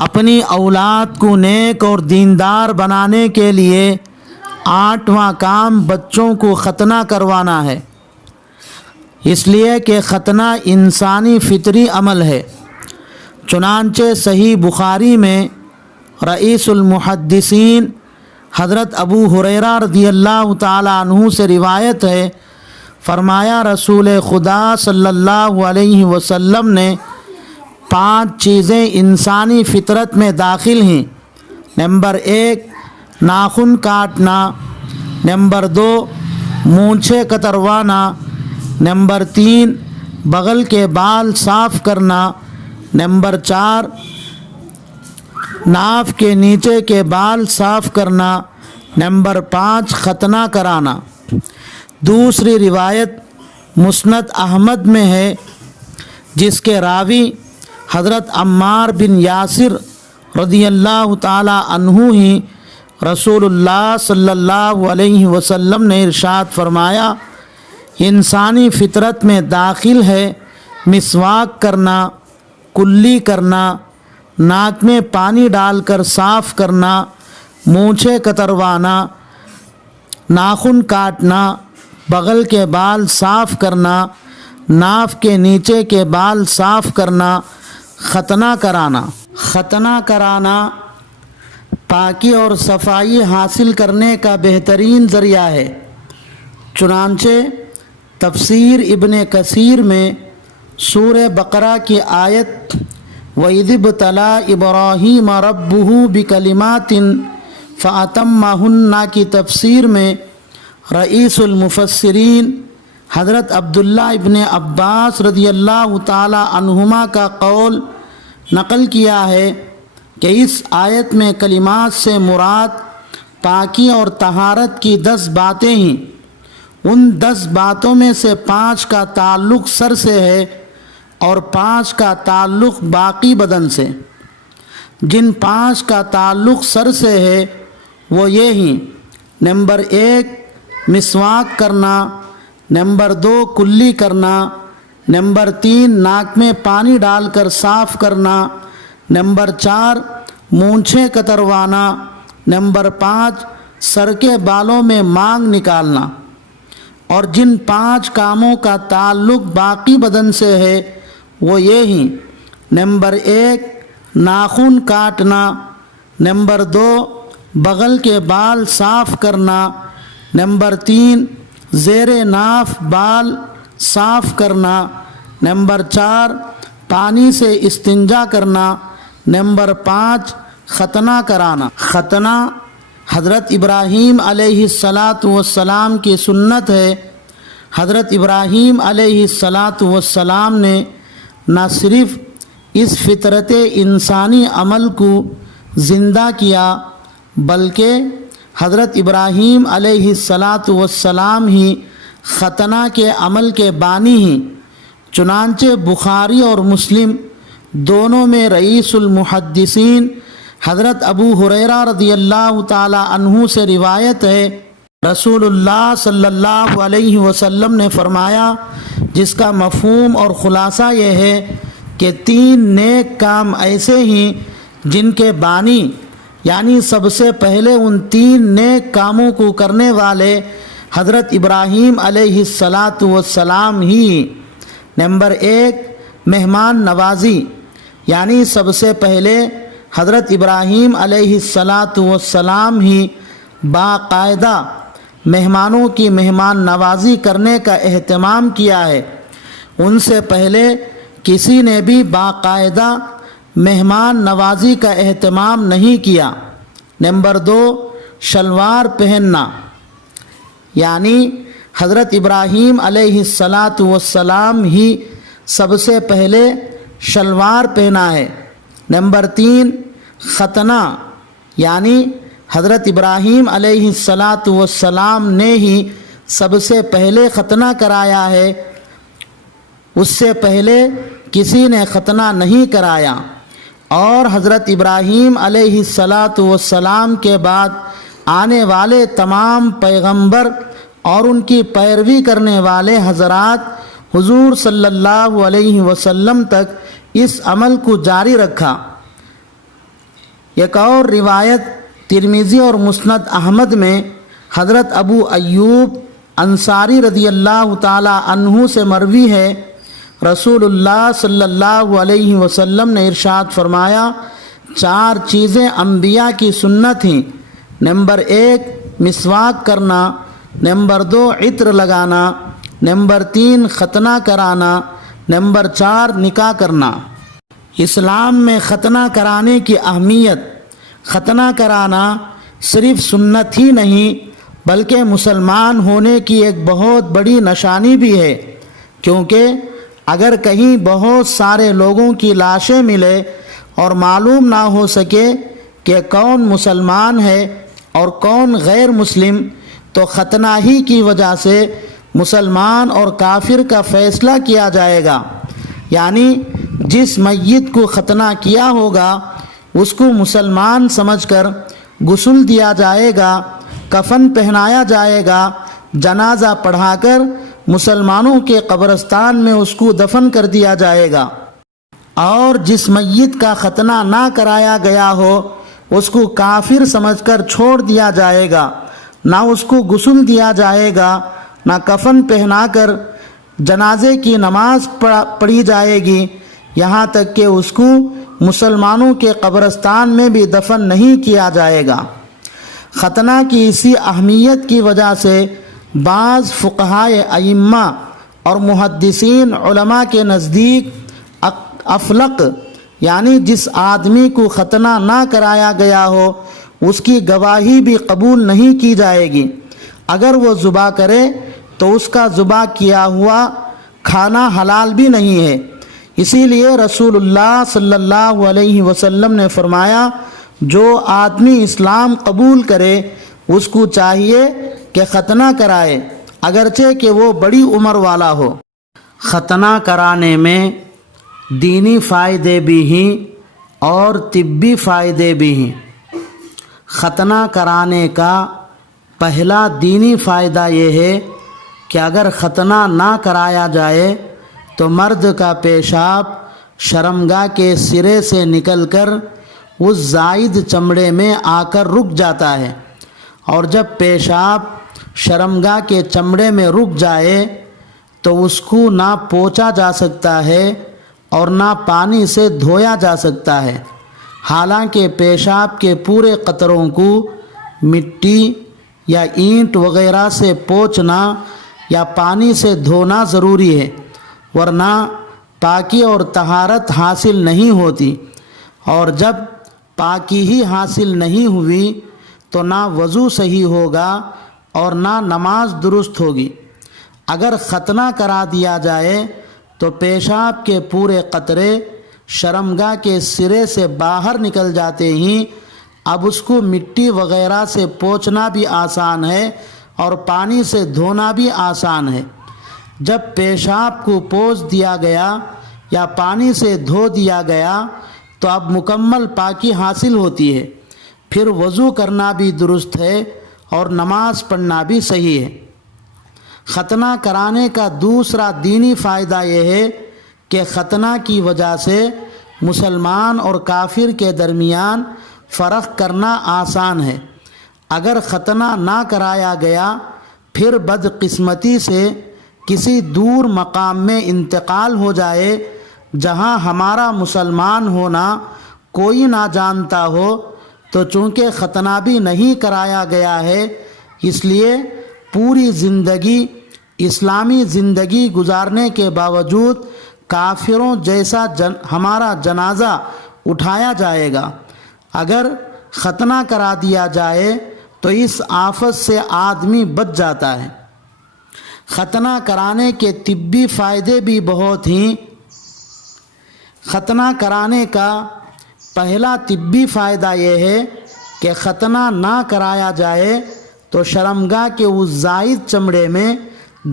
اپنی اولاد کو نیک اور دیندار بنانے کے لیے 8واں کام بچوں کو ختنہ کروانا ہے، اس لیے کہ ختنہ انسانی فطری عمل ہے۔ چنانچہ صحیح بخاری میں رئیس المحدثین حضرت ابو ہریرہ رضی اللہ تعالی عنہ سے روایت ہے، فرمایا رسول خدا صلی اللہ علیہ وسلم نے 5 چیزیں انسانی فطرت میں داخل ہیں۔ نمبر 1 ناخن کاٹنا، نمبر 2 مونچھیں کتروانا، نمبر 3 بغل کے بال صاف کرنا، نمبر 4 ناف کے نیچے کے بال صاف کرنا، نمبر 5 ختنہ کرانا۔ دوسری روایت مسند احمد میں ہے، جس کے راوی حضرت عمار بن یاسر رضی اللہ تعالی عنہ ہی رسول اللہ صلی اللہ علیہ وسلم نے ارشاد فرمایا، انسانی فطرت میں داخل ہے مسواک کرنا، کلی کرنا، ناک میں پانی ڈال کر صاف کرنا، مونچھیں کتروانا، ناخن کاٹنا، بغل کے بال صاف کرنا، ناف کے نیچے کے بال صاف کرنا، ختنہ کرانا۔ ختنہ کرانا پاکی اور صفائی حاصل کرنے کا بہترین ذریعہ ہے۔ چنانچہ تفسیر ابن کثیر میں سورہ بقرہ کی آیت وَإِذِ ابْتَلَىٰ إِبْرَاهِيمَ رَبُّهُ بِكَلِمَاتٍ فَأَتَمَّهُنَّ کی تفسیر میں رئیس المفسرین حضرت عبداللہ ابن عباس رضی اللہ تعالی عنہما کا قول نقل کیا ہے کہ اس آیت میں کلمات سے مراد پاکی اور طہارت کی 10 باتیں ہیں۔ ان 10 باتوں میں سے 5 کا تعلق سر سے ہے اور 5 کا تعلق باقی بدن سے۔ جن 5 کا تعلق سر سے ہے وہ یہ ہیں: نمبر 1 مسواک کرنا، نمبر 2 کلی کرنا، نمبر 3 ناک میں پانی ڈال کر صاف کرنا، نمبر 4 مونچھیں کتروانا، نمبر 5 سر کے بالوں میں مانگ نکالنا۔ اور جن 5 کاموں کا تعلق باقی بدن سے ہے وہ یہ ہیں: نمبر 1 ناخن کاٹنا، نمبر 2 بغل کے بال صاف کرنا، نمبر 3 زیر ناف بال صاف کرنا، نمبر 4 پانی سے استنجا کرنا، نمبر 5 ختنہ کرانا۔ ختنہ حضرت ابراہیم علیہ السلام کی سنت ہے۔ حضرت ابراہیم علیہ السلام نے نہ صرف اس فطرت انسانی عمل کو زندہ کیا بلکہ حضرت ابراہیم علیہ السلام ہی ختنہ کے عمل کے بانی ہیں۔ چنانچہ بخاری اور مسلم دونوں میں رئیس المحدثین حضرت ابو ہریرہ رضی اللہ تعالی عنہ سے روایت ہے، رسول اللہ صلی اللہ علیہ وسلم نے فرمایا، جس کا مفہوم اور خلاصہ یہ ہے کہ 3 نیک کام ایسے ہیں جن کے بانی یعنی سب سے پہلے ان 3 نیک کاموں کو کرنے والے حضرت ابراہیم علیہ السلام ہی۔ نمبر 1 مہمان نوازی، یعنی سب سے پہلے حضرت ابراہیم علیہ السلام ہی باقاعدہ مہمانوں کی مہمان نوازی کرنے کا اہتمام کیا ہے۔ ان سے پہلے کسی نے بھی باقاعدہ مہمان نوازی کا اہتمام نہیں کیا۔ نمبر 2 شلوار پہننا، یعنی حضرت ابراہیم علیہ السلام ہی سب سے پہلے شلوار پہنا ہے۔ نمبر 3 ختنہ، یعنی حضرت ابراہیم علیہ السلام نے ہی سب سے پہلے ختنہ کرایا ہے، اس سے پہلے کسی نے ختنہ نہیں کرایا۔ اور حضرت ابراہیم علیہ السلام کے بعد آنے والے تمام پیغمبر اور ان کی پیروی کرنے والے حضرات حضور صلی اللہ علیہ وسلم تک اس عمل کو جاری رکھا۔ ایک اور روایت ترمذی اور مسند احمد میں حضرت ابو ایوب انصاری رضی اللہ تعالی عنہ سے مروی ہے، رسول اللہ صلی اللہ علیہ وسلم نے ارشاد فرمایا، 4 چیزیں انبیاء کی سنت ہیں۔ نمبر 1 مسواک کرنا، نمبر 2 عطر لگانا، نمبر 3 ختنہ کرانا، نمبر 4 نکاح کرنا۔ اسلام میں ختنہ کرانے کی اہمیت، ختنہ کرانا صرف سنت ہی نہیں بلکہ مسلمان ہونے کی ایک بہت بڑی نشانی بھی ہے، کیونکہ اگر کہیں بہت سارے لوگوں کی لاشیں ملے اور معلوم نہ ہو سکے کہ کون مسلمان ہے اور کون غیر مسلم، تو ختنہ ہی کی وجہ سے مسلمان اور کافر کا فیصلہ کیا جائے گا۔ یعنی جس میت کو ختنہ کیا ہوگا اس کو مسلمان سمجھ کر غسل دیا جائے گا، کفن پہنایا جائے گا، جنازہ پڑھا کر مسلمانوں کے قبرستان میں اس کو دفن کر دیا جائے گا، اور جس میت کا ختنہ نہ کرایا گیا ہو اس کو کافر سمجھ کر چھوڑ دیا جائے گا، نہ اس کو غسل دیا جائے گا، نہ کفن پہنا کر جنازے کی نماز پڑھی جائے گی، یہاں تک کہ اس کو مسلمانوں کے قبرستان میں بھی دفن نہیں کیا جائے گا۔ ختنہ کی اسی اہمیت کی وجہ سے بعض فقہائے ائمہ اور محدثین علماء کے نزدیک افلق، یعنی جس آدمی کو ختنہ نہ کرایا گیا ہو اس کی گواہی بھی قبول نہیں کی جائے گی۔ اگر وہ ذبح کرے تو اس کا ذبح کیا ہوا کھانا حلال بھی نہیں ہے۔ اسی لیے رسول اللہ صلی اللہ علیہ وسلم نے فرمایا، جو آدمی اسلام قبول کرے اس کو چاہیے کہ ختنہ کرائے، اگرچہ کہ وہ بڑی عمر والا ہو۔ ختنہ کرانے میں دینی فائدے بھی ہیں اور طبی فائدے بھی ہیں۔ ختنہ کرانے کا پہلا دینی فائدہ یہ ہے کہ اگر ختنہ نہ کرایا جائے تو مرد کا پیشاب شرمگاہ کے سرے سے نکل کر اس زائد چمڑے میں آ کر رک جاتا ہے، اور جب پیشاب شرمگاہ کے چمڑے میں رک جائے تو اس کو نہ پوچھا جا سکتا ہے اور نہ پانی سے دھویا جا سکتا ہے، حالانکہ پیشاب کے پورے قطروں کو مٹی یا اینٹ وغیرہ سے پوچھنا یا پانی سے دھونا ضروری ہے، ورنہ پاکی اور طہارت حاصل نہیں ہوتی، اور جب پاکی ہی حاصل نہیں ہوئی تو نہ وضو صحیح ہوگا اور نہ نماز درست ہوگی۔ اگر ختنہ کرا دیا جائے تو پیشاب کے پورے قطرے شرمگاہ کے سرے سے باہر نکل جاتے ہیں، اب اس کو مٹی وغیرہ سے پوچھنا بھی آسان ہے اور پانی سے دھونا بھی آسان ہے۔ جب پیشاب کو پوچھ دیا گیا یا پانی سے دھو دیا گیا تو اب مکمل پاکی حاصل ہوتی ہے، پھر وضو کرنا بھی درست ہے اور نماز پڑھنا بھی صحیح ہے۔ ختنہ کرانے کا دوسرا دینی فائدہ یہ ہے کہ ختنہ کی وجہ سے مسلمان اور کافر کے درمیان فرق کرنا آسان ہے۔ اگر ختنہ نہ کرایا گیا پھر بدقسمتی سے کسی دور مقام میں انتقال ہو جائے جہاں ہمارا مسلمان ہونا کوئی نہ جانتا ہو، تو چونکہ ختنہ بھی نہیں کرایا گیا ہے اس لیے پوری زندگی اسلامی زندگی گزارنے کے باوجود کافروں جیسا ہمارا جنازہ اٹھایا جائے گا۔ اگر ختنہ کرا دیا جائے تو اس آفت سے آدمی بچ جاتا ہے۔ ختنہ کرانے کے طبی فائدے بھی بہت ہیں۔ ختنہ کرانے کا پہلا طبی فائدہ یہ ہے کہ ختنہ نہ کرایا جائے تو شرمگاہ کے اس زائد چمڑے میں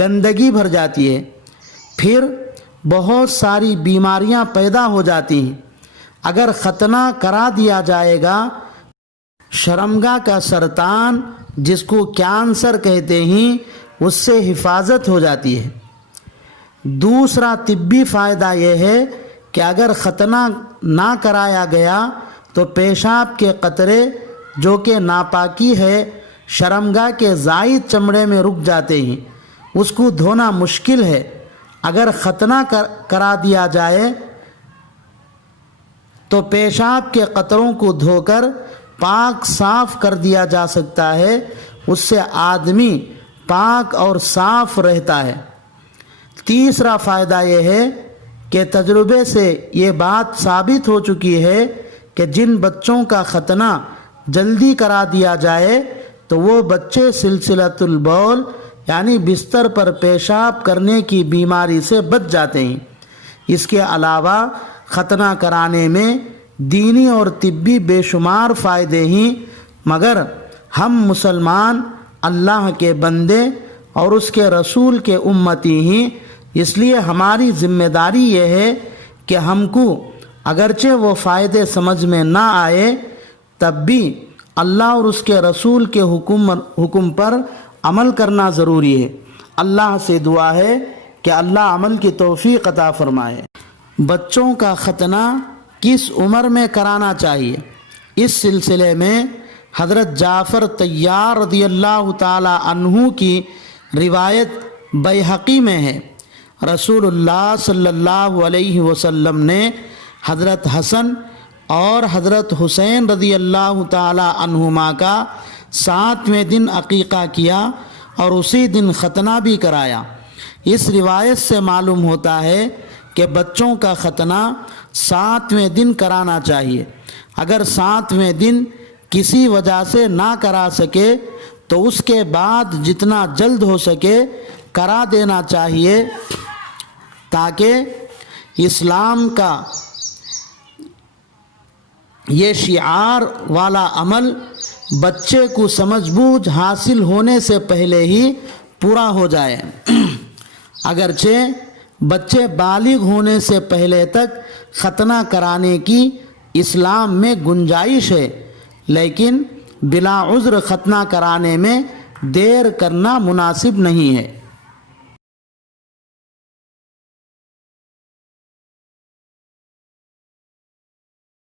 گندگی بھر جاتی ہے، پھر بہت ساری بیماریاں پیدا ہو جاتی ہیں۔ اگر ختنہ کرا دیا جائے گا شرمگاہ کا سرطان جس کو کینسر کہتے ہیں اس سے حفاظت ہو جاتی ہے۔ دوسرا طبی فائدہ یہ ہے کہ اگر ختنہ نہ کرایا گیا تو پیشاب کے قطرے جو کہ ناپاکی ہے شرمگاہ کے زائد چمڑے میں رک جاتے ہیں، اس کو دھونا مشکل ہے۔ اگر ختنہ کرا دیا جائے تو پیشاب کے قطروں کو دھو کر پاک صاف کر دیا جا سکتا ہے، اس سے آدمی پاک اور صاف رہتا ہے۔ تیسرا فائدہ یہ ہے کہ تجربے سے یہ بات ثابت ہو چکی ہے کہ جن بچوں کا ختنہ جلدی کرا دیا جائے تو وہ بچے سلسلۃ البول یعنی بستر پر پیشاب کرنے کی بیماری سے بچ جاتے ہیں۔ اس کے علاوہ ختنہ کرانے میں دینی اور طبی بے شمار فائدے ہیں، مگر ہم مسلمان اللہ کے بندے اور اس کے رسول کے امتی ہیں، اس لیے ہماری ذمہ داری یہ ہے کہ ہم کو اگرچہ وہ فائدے سمجھ میں نہ آئے تب بھی اللہ اور اس کے رسول کے حکم پر عمل کرنا ضروری ہے۔ اللہ سے دعا ہے کہ اللہ عمل کی توفیق عطا فرمائے۔ بچوں کا ختنہ کس عمر میں کرانا چاہیے؟ اس سلسلے میں حضرت جعفر طیار رضی اللہ تعالی عنہ کی روایت بیہقی میں ہے، رسول اللہ صلی اللہ علیہ وسلم نے حضرت حسن اور حضرت حسین رضی اللہ تعالی عنہما کا 7ویں دن عقیقہ کیا اور اسی دن ختنہ بھی کرایا۔ اس روایت سے معلوم ہوتا ہے کہ بچوں کا ختنہ 7ویں دن کرانا چاہیے۔ اگر 7ویں دن کسی وجہ سے نہ کرا سکے تو اس کے بعد جتنا جلد ہو سکے کرا دینا چاہیے، تاکہ اسلام کا یہ شعار والا عمل بچے کو سمجھ بوجھ حاصل ہونے سے پہلے ہی پورا ہو جائے۔ اگرچہ بچے بالغ ہونے سے پہلے تک ختنہ کرانے کی اسلام میں گنجائش ہے، لیکن بلا عذر ختنہ کرانے میں دیر کرنا مناسب نہیں ہے۔